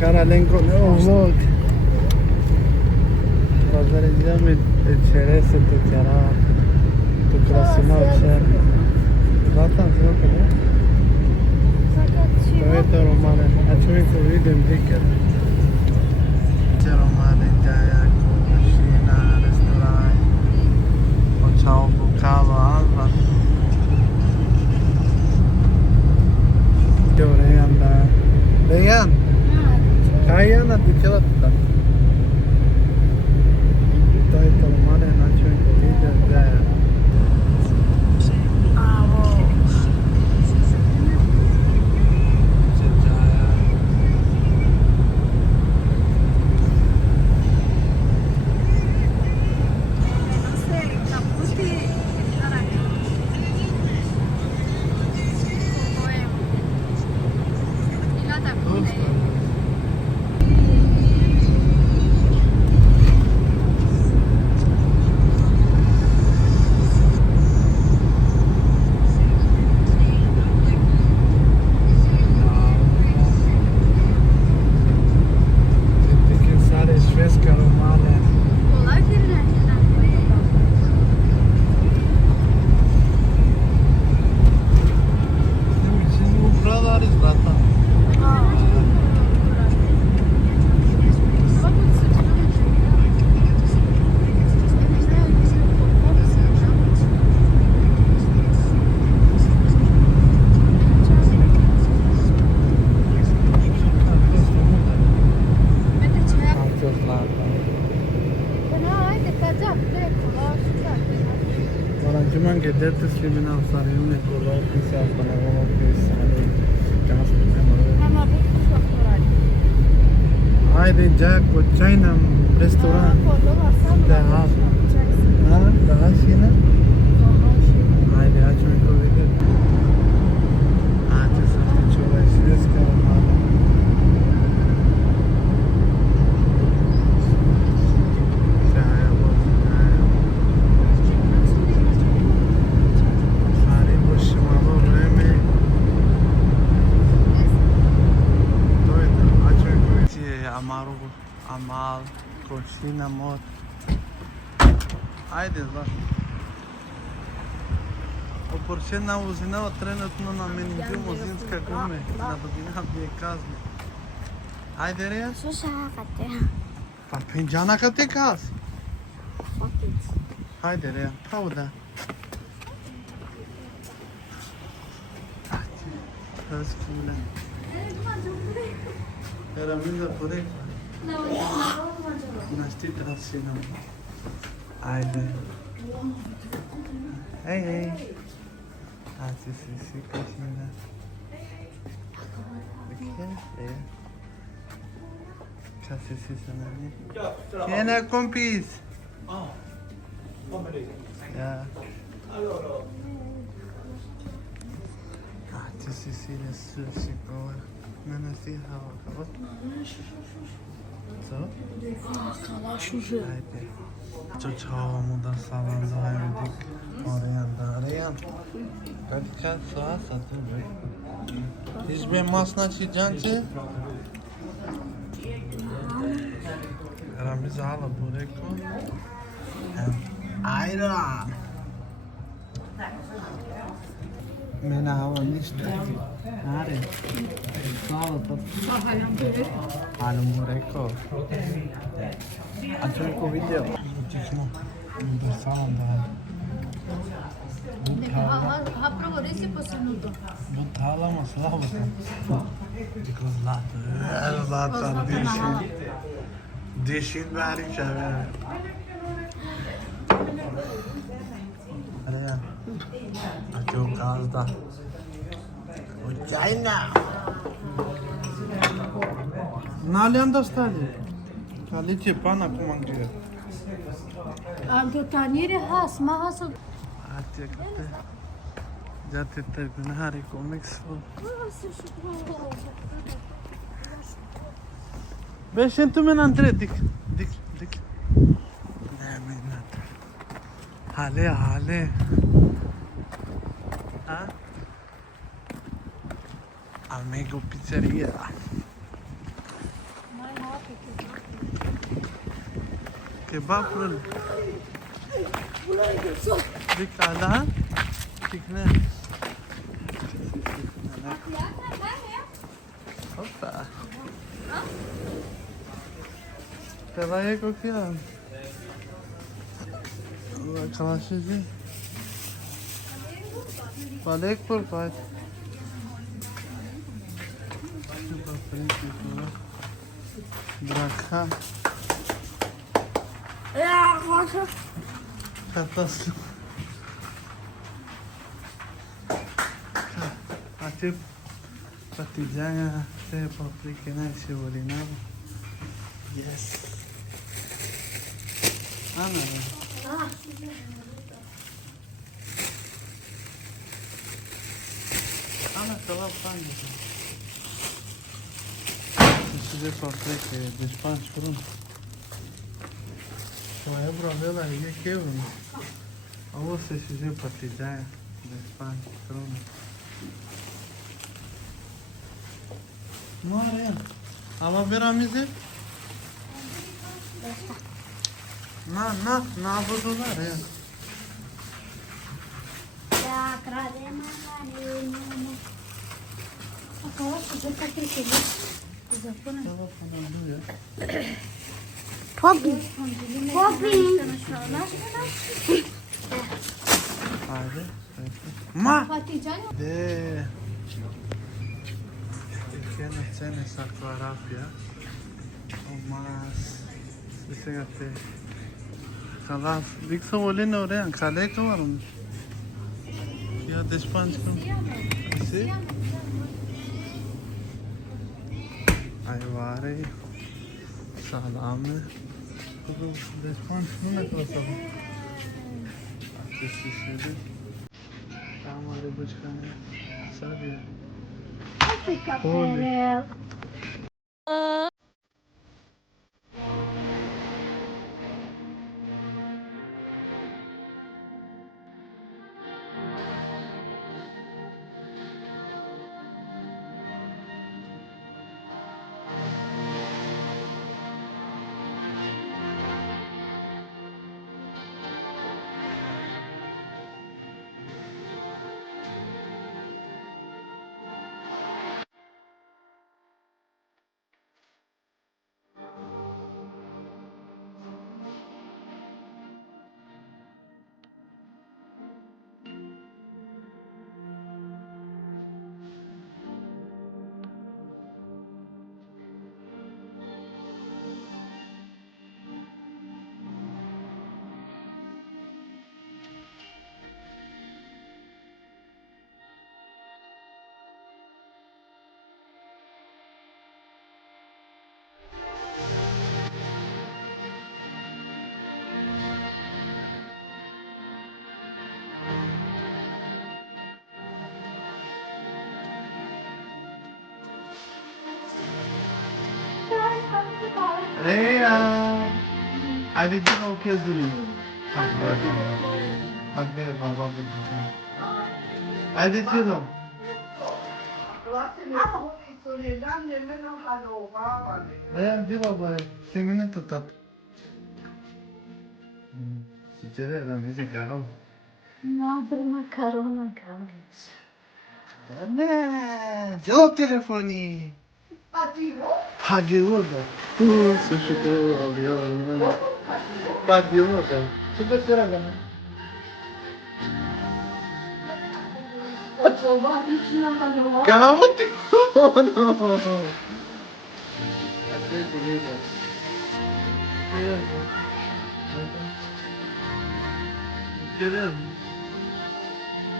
cara lengo nuevo vlog. Pazarina içerisi tukara. Tukrasına uçar. Zaten yok mu? Evet romane. Açmayı koyuyor demeyecek. Romane djaja, godina, restoran. Očao bukava, alba. Reyhan da. Reyhan. Kaya na dikkat. Tayo romane açmayı koyuyor djaja. Cuman que teslimini alsarım ne kolay bir saat bana o bir saat gas Ama bu çok kolay. haydi Jack o China restoran daha daha şine haydi açmayı koyuyor hadi sen çoğu işiniz kalmadı Amal, cocina, amor. Haydi lan. O por ce n-a uzinat o trenă până la amenințăm o zi că come. Na dobina de casă. Haydi rea. Susha kate. Pa penjana kate kas. Haydi rea. Pauda. Hadi. Kule. Era minda pure. Nasty trasina. Haydi. Hey hey. Hadi sisi kaşında. Bakın. Casi si sana ne? Viene compis. Ya. Hadi sisi de sisi kola. Nana si hava kapat. Co? Haydi. Çocuğumu da salonda verdik. Arayan. Kaç saat satın be? Hiç ben masna çiğcançı. Ramiz hala bureko. Ayran. Mena hava nişte. Nare. Salata. Halum bureko. Açık o video. Bu salonda. Ha provorisi posnuto. Bu tağlama slava. Because lata dişin bari çare. Araya. Açık gazda. O China. Naliam da stali. Kalice pana kumangire. Anto tanire has mahas. Hadi kate. Jate ter nahari comics. Beşen tu men andre dik. Ne minnet. Hale. Ha? Amigo pizzeria. Kebab pun. Dik ada? Tikne. Hoppa. Tevaya kokuyor. Arkadaşlar. Palek por pai. Bırakha. Ya koşu. Katasın. Açıp patlıcanı ve paprikayı şevalinam. Yes. Ana. Ana kebap hangisi? Size paprika, despanç kurun. Şuraya bırakıyorlar, ye kevrim. Ama size patlıcan, despanç kurun. Ne var ya? Ama bir amizi? Ne yapıyorlar ya? Ya kradema ne. Acaba sıcak paprika. Zapona. Kebap falan duruyor. Poppy. Hadi. Ma! Patlıcan. De. Pequena cena essa faráfia. Mas. Esse gate. Kalas. Dik sa wali na oraya. Kale ka var mı? Ya despanç kım. Isi? Ay vare. Salame. Despanç mı ne kadar sabah? Sesi şöyle. Tamam hadi başkanım. Sabi. Olha. Reya. Hadi bir o kez durayım. Bak ne baba bu. Hadi canım. Reya bir baba. Semini tutat. Sincere da bizi karo. No, prima carona, cara. Ne? Cevap telefoni. Hadi orada. Suçu alıyor. Hadi orada. Süper sıra Calma, no.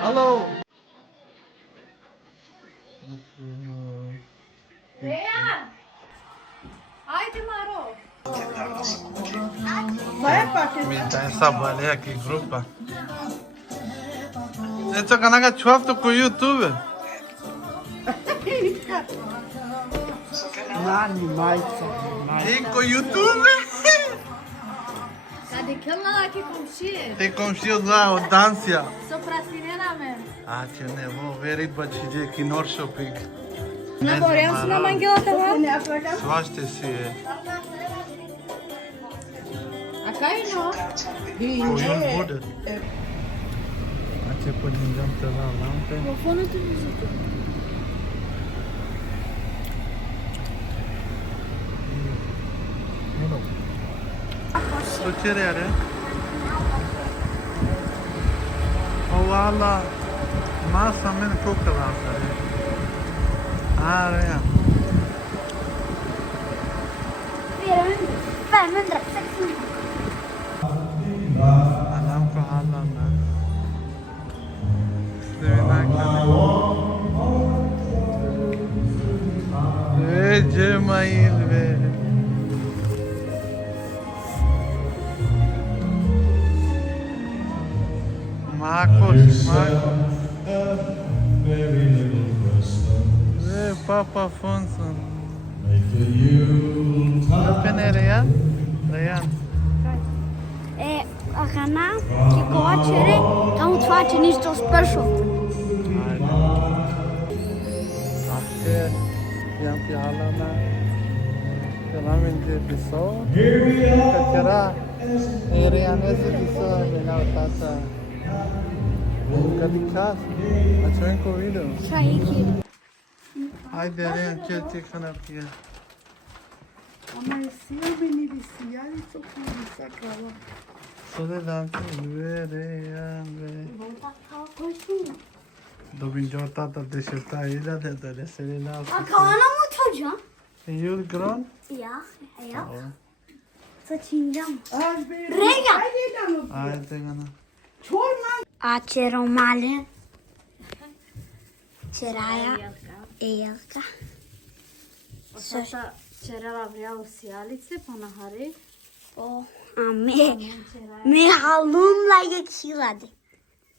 Hello. Haydi Maro. Tá essa baleia aqui, grupa. Esse canal é chufto com o YouTube. Nani mais. E com o YouTube. Cadê que lá que comxi? Tem como se usar o dança. Sou pra cinema mesmo. Ah, tinha, vou ver aí para te dizer que no shopping. Na Boreal na Mangueira tá? Svašte si je. A kaj no? Ujun bude. A če podnjegam tela lampe. Telefone tu visita. Sočer je, ne? O valla. Masa meni koka lampe. Are ja. 560. Alam ko halam na. Cemayil be. Makul. Papa Fonson. Kapene Reyan? Reyan. A Hana que gotere kan utfarte nisto special. Ahte yan pi halana. Devam ince piso. Kaçara. Reyan ese piso lena utata. Kadikas. Açın ko video. Şahiki. Haydi Reyan çelçek kanap ya. Amanheceu, beneficiar e socorro, sacava. Soledad Reyan be. Volta kal koysun. Dobinci ortada deşirta ile de de senin A altı. kana mı tutacağım? Yıl gron. Ya, ya. Saçınacağım. Às vezes. Rega! Vai dentro, Haydi gana. Çorman. Acero male. Ceraya. Elka. Sada cerera vreau sijalice pa na hari. O, a me halumla geçiradi.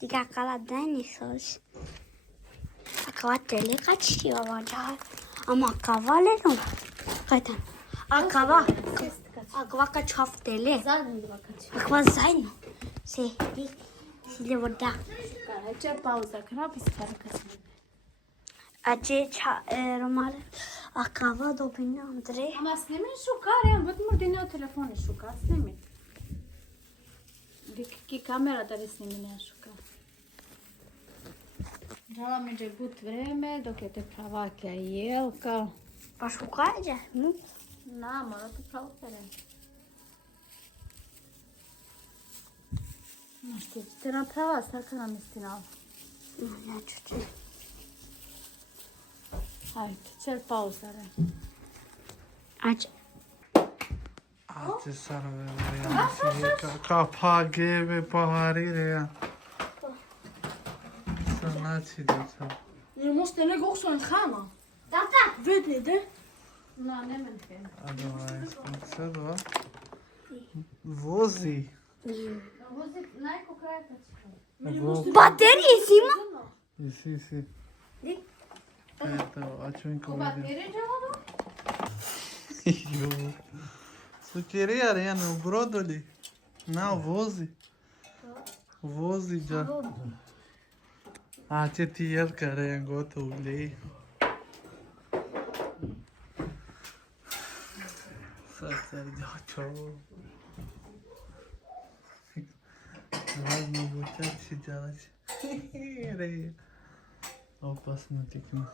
Diga kala dani sos. Akava tele kaçıyor bacağı. Ama akava lerum. Kaytan. Akava kaç haftele. Zadnji dva kad će. Akava zajedno. Se, sile voda. Če pauza, krapi stvari kad smo. Acı romale. Akava dobine Andre. Ama snimi šukar, ja, bud mu dinio telefoni šukar, snimi. Ki kamera da li snimi ne šukar. Žala mi će but vreme dok je te pravake jelka. Pa šukađe, mu? Na, mora te pravo pere. Znaš ti ćete naprava, starka nam istinala. Neću ti. Hajde, čer pauza, re. Acı. Ahte sarve Reyan. Kapa gibi pahari Reyan. Sana çiğdiyse. Je moest er ook zo in gaan. Tata. Weet niet, hè? Na, ne men te. Hadi vay. Sada. Vozi. Vozi najko kraja kad će. Baterije si ima? Si. Di? Eto, açın ko U video. baterije džavadu? Jo. Su queria Reyan u brodoli. Na vozi. Vozi ja. A će ti jelka Reyan gotovo glej. Sad djačo. Razno bučači djalači. Reyan. Opasno tikno.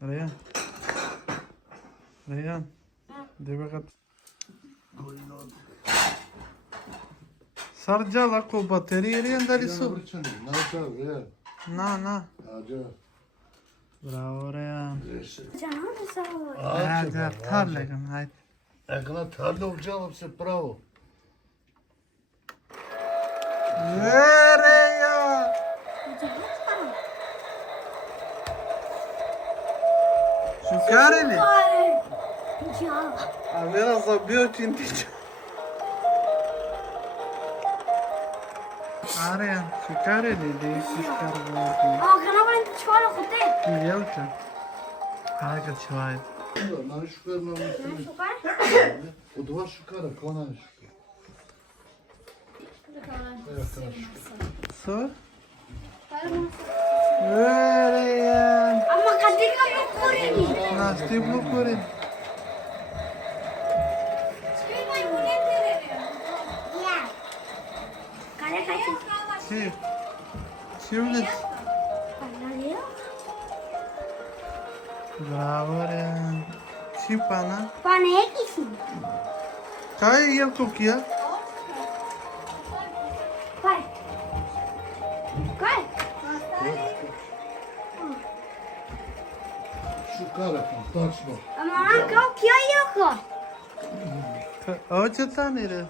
Reyan. De bakat. Sarca lako baterije Reyan da li su? Na. Bravo Reyan. Canım sağ ol. Hadi tarlagan haydi. Ekna tarla olacağım se pravo. Reyan. Şukareli. Ya. A vera zabio čintić. Reyan, šukareli da isi škargovati. A kana ben çuvala kutu. Jelka. Hajde čuvaj. Na şukar na üstüne. Şukar? O dva šukara, kona je šukar. Su? Reyan. Ama Kadika Mukurini. Nasty Blueberry. Ya. Kare kaçın. Şey. Şimdi. Kanalıyor. Bravo रे. Şey pana. Bana ekişin. काय ये को किया? Kay. Kay. Şu kara kan taşma. Ama anka o kiyo yok. O çeta nere?